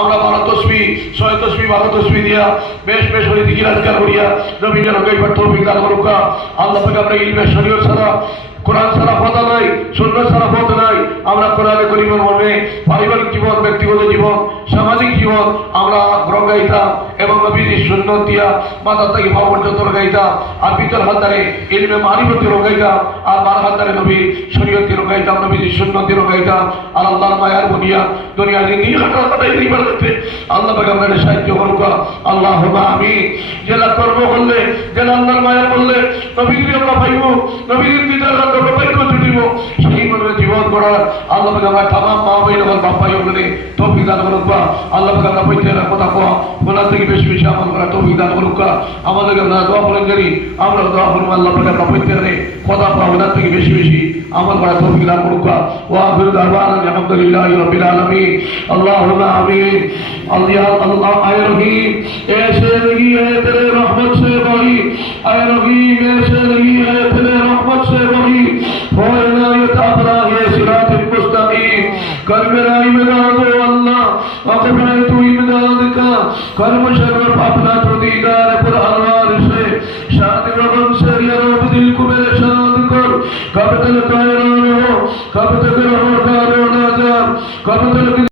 আমরা বারো তসবি ছয় তসবি বারো তসবি দিয়া বেশ বেশ হয়ে দিকে রাজগার করিয়া যেন গইবার তৌফিক দান করুকা আল্লাহ পাকে আমরা ইলমে শরীয়ত ছাড়া, কোরআন ছাড়া পথ নাই শূন্য ছাড়া পথ নাই। আমরা কোরআনে করিমের মনে পারিবারিক জীবন, ব্যক্তিগত জীবন, সামাজিক জীবন আমরা গ্রহ গাইতাম এবং নবীজি শূন্য দিয়া মাথা থেকে ভাব পর্যন্ত গাইতাম আর ভিতর হাতারে ইলমে মারিফতি রোগাইতাম আর বার হাতারে নবী শরীয়তি রোগাইতাম নবীজি শূন্যতি রোগাইতাম আর আল্লাহর মায়ার বুনিয়া নিবার করতে আল্লাহ পাকে আমাদের সাহায্য আল্লাহ আমি জেলা কর্ম করলে জেলা আল্লাহর মায়ার বললে নবীজি আমরা পাইব নবীজির দিদার আমরা পাইব দিব। সেই জীবন করার আল্লাহ পাকে আমরা তামাম মা বাপ্পাই ওখানে তৌফিক দান করুক আল্লাহ পাকে আমরা পৈতে কথা কোয়া। গোলা থেকে বেশি বেশি আমল করা তৌফিক দান করুক আমাদেরকে আমরা দোয়া করেন জানি। আমরা দোয়া করব আল্লাহ পাকে আমরা পৈতে وضعف أولادك بشي بشي أمد ولا توفيق لا ملكا وآخر دعوانا الحمد لله رب العالمين اللهم آمين اللہ اے رحیم اے شیرگی ہے تیرے رحمت سے بڑی اے رحیم اے شیرگی ہے تیرے رحمت سے بڑی ہوئے نایت اپنا یہ صراط مستقیم کر میرا امداد ہو اللہ اپنے تو امداد کا کر مشرف اپنا تو دیدار پر انوار سے شاہ کب